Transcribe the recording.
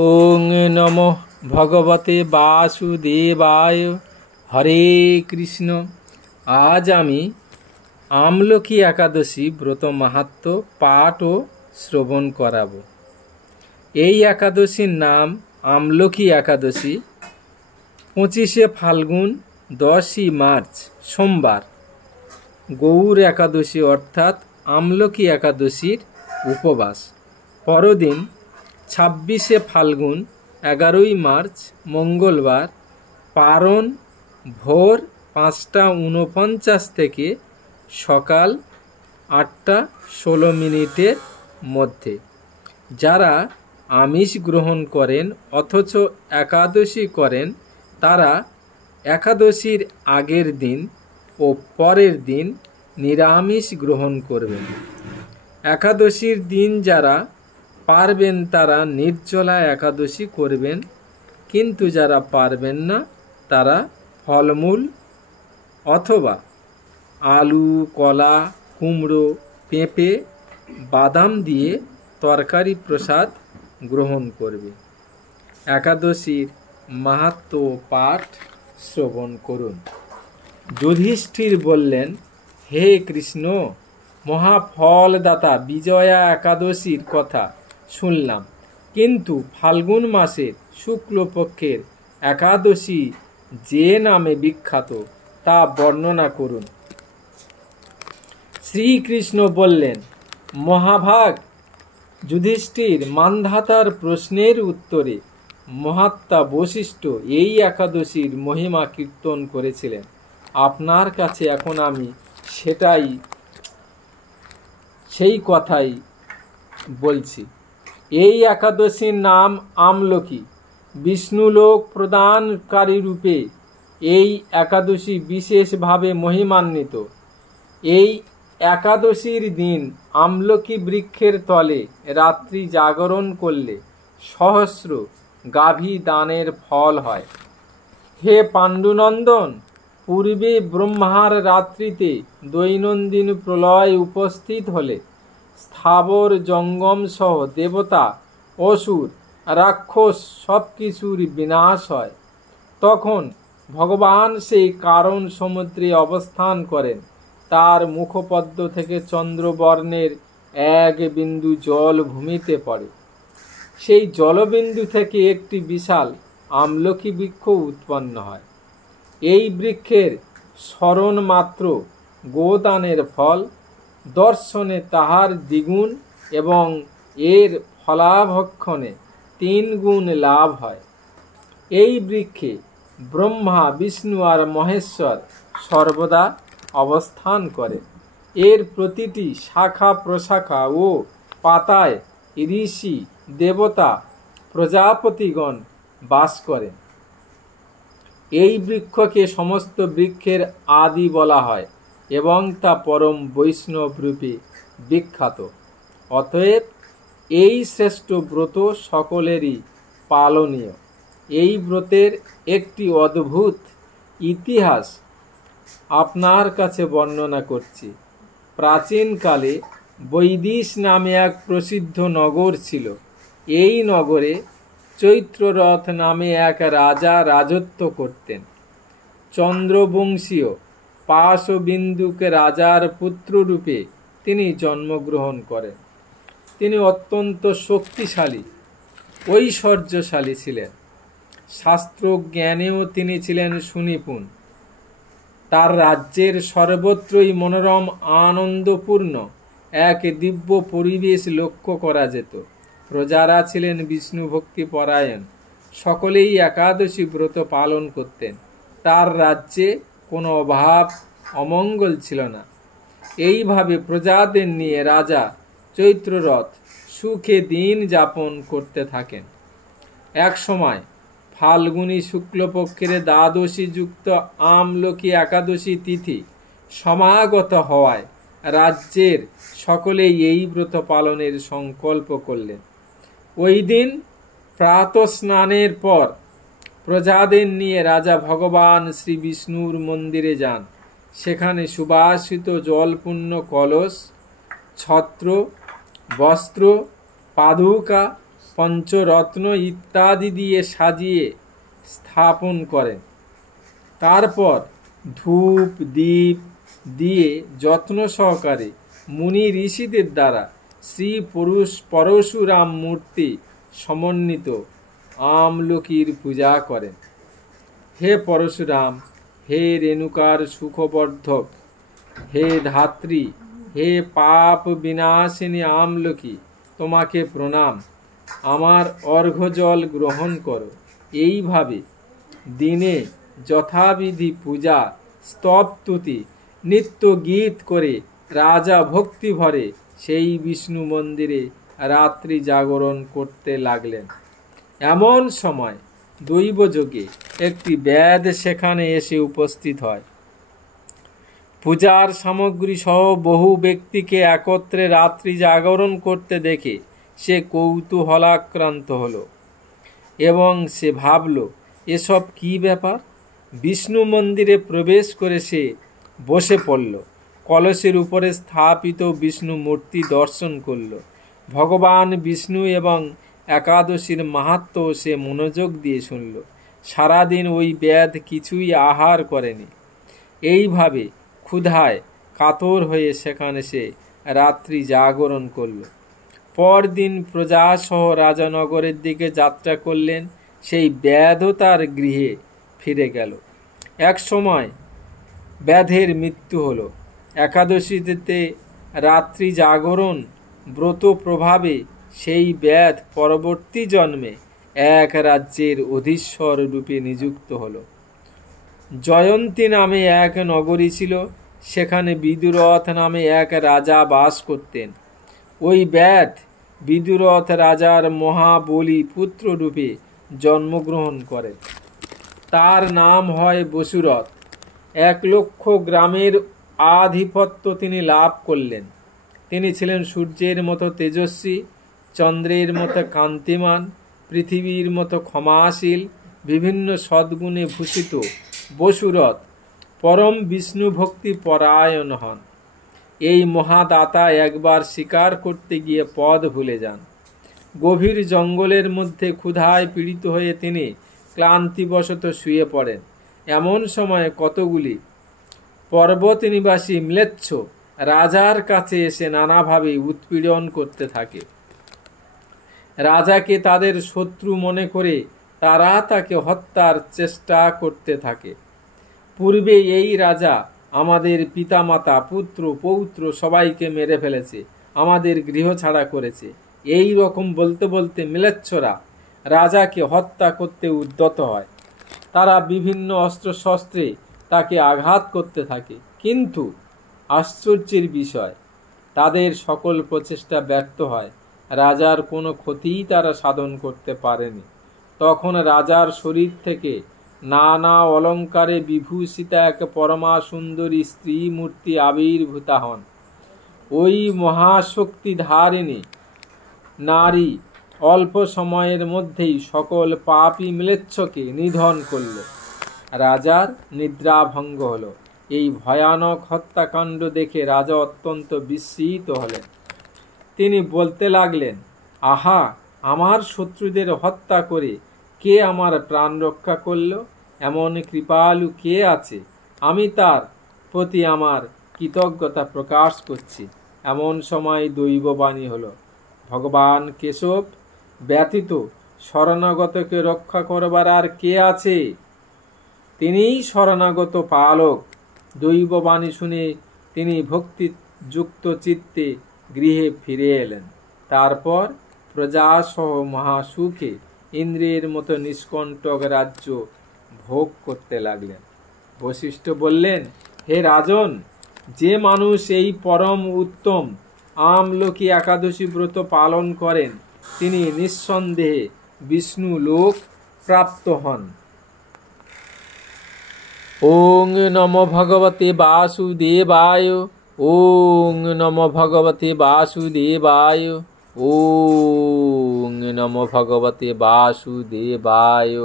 ওং নমো ভগবতে বাসুদেবায়। হরে কৃষ্ণ। আজ আমি আমলকি একাদশী ব্রত মাহাত্ম্য পাঠ ও শ্রবণ করাবো। এই একাদশীর নাম আমলকি একাদশী। 25শে ফাল্গুন 10ই মার্চ সোমবার গৌর একাদশী অর্থাৎ আমলকি একাদশীর উপবাস। পরদিন 26শে ফাল্গুন 11ই মার্চ মঙ্গলবার পারণ ভোর 5টা 49 থেকে সকাল 8টা 16 মধ্যে। যারা আমিষ গ্রহণ করেন অথচ একাদশী করেন তারা একাদশীর আগের দিন ও পরের দিন নিরামিষ গ্রহণ করবেন। একাদশীর দিন যারা পারবেন তারা নির্জলা একাদশী করবেন, কিন্তু যারা পারবেন না তারা ফলমূল অথবা আলু, কলা, কুমড়ো, পেঁপে, বাদাম দিয়ে তরকারি প্রসাদ গ্রহণ করবে। একাদশীর মাহাত্ম্য পাঠ শ্রবণ করুন। যুধিষ্ঠির বললেন, হে কৃষ্ণ, মহাফলদাতা বিজয়া একাদশীর কথা শুনলাম, কিন্তু ফাল্গুন মাসের শুক্লপক্ষের একাদশী যে নামে বিখ্যাত তা বর্ণনা করুন। শ্রীকৃষ্ণ বললেন, মহাভাগ যুধিষ্ঠির, মান্ধাতার প্রশ্নের উত্তরে মহাত্মা বশিষ্ঠ এই একাদশীর মহিমা কীর্তন করেছিলেন। আপনার কাছে এখন আমি সেই কথাই বলছি। এই একাদশীর নাম আমলকি। বিষ্ণুলোক প্রদানকারী রূপে এই একাদশী বিশেষভাবে মহিমান্বিত। এই একাদশীর দিন আমলকি বৃক্ষের তলে রাত্রি জাগরণ করলে সহস্র গাভী দানের ফল হয়। হে পাণ্ডুনন্দন, পূর্বে ব্রহ্মার রাত্রিতে দৈনন্দিন প্রলয় উপস্থিত হলে স্থাবর জঙ্গম সহ দেবতা, অসুর, রাক্ষস সব কিছুর বিনাশ হয়। তখন ভগবান সেই কারণ সমুদ্রে অবস্থান করেন। তার মুখপদ্ম থেকে চন্দ্রবর্ণের এক বিন্দু জল ভূমিতে পড়ে। সেই জলবিন্দু থেকে একটি বিশাল আমলকি বৃক্ষ উৎপন্ন হয়। এই বৃক্ষের স্মরণ মাত্র গোদানের ফল, দর্শনে তাহার দ্বিগুণ এবং এর ফলাভক্ষণে 3 গুণ লাভ হয়। এই বৃক্ষে ব্রহ্মা, বিষ্ণু আর মহেশ্বর সর্বদা অবস্থান করে। এর প্রতিটি শাখা প্রশাখা ও পাতায় ঋষি, দেবতা, প্রজাপতিগণ বাস করেন। এই বৃক্ষকে সমস্ত বৃক্ষের আদি বলা হয় এবং তা পরম বৈষ্ণব রূপে বিখ্যাত। অতএব এই শ্রেষ্ঠ ব্রত সকলেরই পালনীয়। এই ব্রতের একটি অদ্ভুত ইতিহাস আপনার কাছে বর্ণনা করছি। প্রাচীনকালে বৈদিশ নামে এক প্রসিদ্ধ নগর ছিল। এই নগরে চৈত্ররথ নামে এক রাজা রাজত্ব করতেন। চন্দ্রবংশীয় পাশবিন্দুকে রাজার পুত্ররূপে তিনি জন্মগ্রহণ করেন। তিনি অত্যন্ত শক্তিশালী, ঐশ্বর্যশালী ছিলেন। শাস্ত্র জ্ঞানেও তিনি ছিলেন সুনিপুণ। তার রাজ্যের সর্বত্রই মনোরম আনন্দপূর্ণ এক দিব্য পরিবেশ লক্ষ্য করা যেত। প্রজারা ছিলেন বিষ্ণু ভক্তি পরায়ণ, সকলেই একাদশী ব্রত পালন করতেন। তার রাজ্যে কোনো অভাব অমঙ্গল ছিল না। এইভাবে প্রজাদের নিয়ে রাজা চৈত্ররথ সুখে দিন যাপন করতে থাকেন। এক সময় ফাল্গুনী শুক্লপক্ষের দ্বাদশী যুক্ত আমলকি একাদশী তিথি সমাগত হওয়ায় রাজ্যের সকলেই এই ব্রত পালনের সংকল্প করলেন। ওই দিন প্রাতঃস্নানের পর প্রজাদের নিয়ে রাজা ভগবান শ্রী বিষ্ণুর মন্দিরে যান। সেখানে সুবাসিত জলপূর্ণ কলস, ছত্র, বস্ত্র, পাদুকা পঞ্চরত্ন ইত্যাদি দিয়ে সাজিয়ে স্থাপন করেন। তারপর ধূপ দীপ দিয়ে যত্ন সহকারে মুনি ঋষিদের দ্বারা শ্রী পরশুরাম মূর্তি সমন্বিত আমলকির পূজা করেন। হে পরশুরাম, হে রেণুকার সুখবর্ধক, হে ধাত্রী, হে পাপ বিনাশিনী আমলকি, তোমাকে প্রণাম, আমার অর্ঘ্যজল গ্রহণ করো। এইভাবে দিনে যথাবিধি পূজা স্তবস্তুতি নিত্য গীত করে রাজা ভক্তি ভরে সেই বিষ্ণু মন্দিরে রাত্রি জাগরণ করতে লাগলেন। এমন সময় দৈবযোগে একটি ব্যাধ সেখানে এসে উপস্থিত হয়। পূজার সামগ্রী সহ বহু ব্যক্তিকে একত্রে রাত্রি জাগরণ করতে দেখে সে কৌতূহলাক্রান্ত হলো এবং সে ভাবল, এসব কি ব্যাপার? বিষ্ণু মন্দিরে প্রবেশ করে সে বসে পড়ল। কলসের উপরে স্থাপিত বিষ্ণু মূর্তি দর্শন করল। ভগবান বিষ্ণু এবং একাদশীর মাহাত্ম্য সে মনোযোগ দিয়ে শুনল। সারাদিন ওই ব্যাধ কিছুই আহার করেনি। এইভাবে ক্ষুধায় কাতর হয়ে সেখানে সে রাত্রি জাগরণ করল। পরদিন প্রজাসহ রাজানগরের দিকে যাত্রা করলেন। সেই ব্যাধও তার গৃহে ফিরে গেল। এক সময় ব্যাধের মৃত্যু হলো। একাদশীতে রাত্রি জাগরণ ব্রত প্রভাবে সেই ব্যাধ পরবর্তী জন্মে এক রাজ্যের অধীশ্বর রূপে নিযুক্ত হল। জয়ন্তী নামে এক নগরী ছিল। সেখানে বিদুরথ নামে এক রাজা বাস করতেন। ওই ব্যাধ বিদুরথ রাজার মহাবলী পুত্র রূপে জন্মগ্রহণ করেন। তার নাম হয় বসুরথ। 1,00,000 গ্রামের আধিপত্য তিনি লাভ করলেন। তিনি ছিলেন সূর্যের মতো তেজস্বী, চন্দ্রের মতো কান্তিমান, পৃথিবীর মতো ক্ষমাশীল, বিভিন্ন সদ্গুণে ভূষিত বসুরথ পরম বিষ্ণু ভক্তি পরায়ণ হন। এই মহাদাতা একবার শিকার করতে গিয়ে পথ ভুলে যান। গভীর জঙ্গলের মধ্যে ক্ষুধায় পীড়িত হয়ে তিনি ক্লান্তিবশত শুয়ে পড়েন। এমন সময় কতগুলি পর্বত নিবাসী ম্লেচ্ছ রাজার কাছে এসে নানাভাবে উৎপীড়ন করতে থাকে। রাজাকে তাদের শত্রু মনে করে তারা তাকে হত্যার চেষ্টা করতে থাকে। পূর্বে এই রাজা আমাদের পিতামাতা পুত্র পৌত্র সবাইকে মেরে ফেলেছে, আমাদের গৃহ ছাড়া করেছে। এই রকম বলতে বলতে ম্লেচ্ছরা রাজাকে হত্যা করতে উদ্যত হয়। তারা বিভিন্ন অস্ত্রশস্ত্রে তাকে আঘাত করতে থাকে, কিন্তু আশ্চর্যের বিষয় তাদের সকল প্রচেষ্টা ব্যর্থ হয়। রাজার কোনো ক্ষতিই তারা সাধন করতে পারেনি। তখন রাজার শরীর থেকে নানা অলঙ্কারে বিভূষিতা এক পরমা সুন্দরী স্ত্রী মূর্তি আবির্ভূতা হন। ওই মহাশক্তিধারিণী নারী অল্প সময়ের মধ্যেই সকল পাপী ম্লেচ্ছকে নিধন করল। রাজার নিদ্রাভঙ্গ হল। এই ভয়ানক হত্যাকাণ্ড দেখে রাজা অত্যন্ত বিস্মিত হলেন। তিনি বলতে লাগলেন, আহা, আমার শত্রুদের হত্যা করে কে আমার প্রাণ রক্ষা করল? এমন কৃপালু কে আছে? আমি তার প্রতি আমার কৃতজ্ঞতা প্রকাশ করছি। এমন সময় দৈববাণী হল, ভগবান কেশব ব্যতীত শরণাগতকে রক্ষা করবার আর কে আছে? তিনিই শরণাগত পালক। দৈববাণী শুনে তিনি ভক্তিযুক্ত চিত্তে গৃহে ফিরে এলেন। তারপর প্রজাসহ মহাসুখে ইন্দ্রের মতো নিষ্কণ্টক রাজ্য ভোগ করতে লাগলেন। বশিষ্ঠ বললেন, হে রাজন, যে মানুষ এই পরম উত্তম আমলকি একাদশী ব্রত পালন করেন তিনি নিঃসন্দেহে বিষ্ণু লোক প্রাপ্ত হন। ওং নমো ভগবতে বাসুদেবায়। ওং নমো ভগবতে বাসুদেবায়। ওং নমো ভগবতে বাসুদেবায়।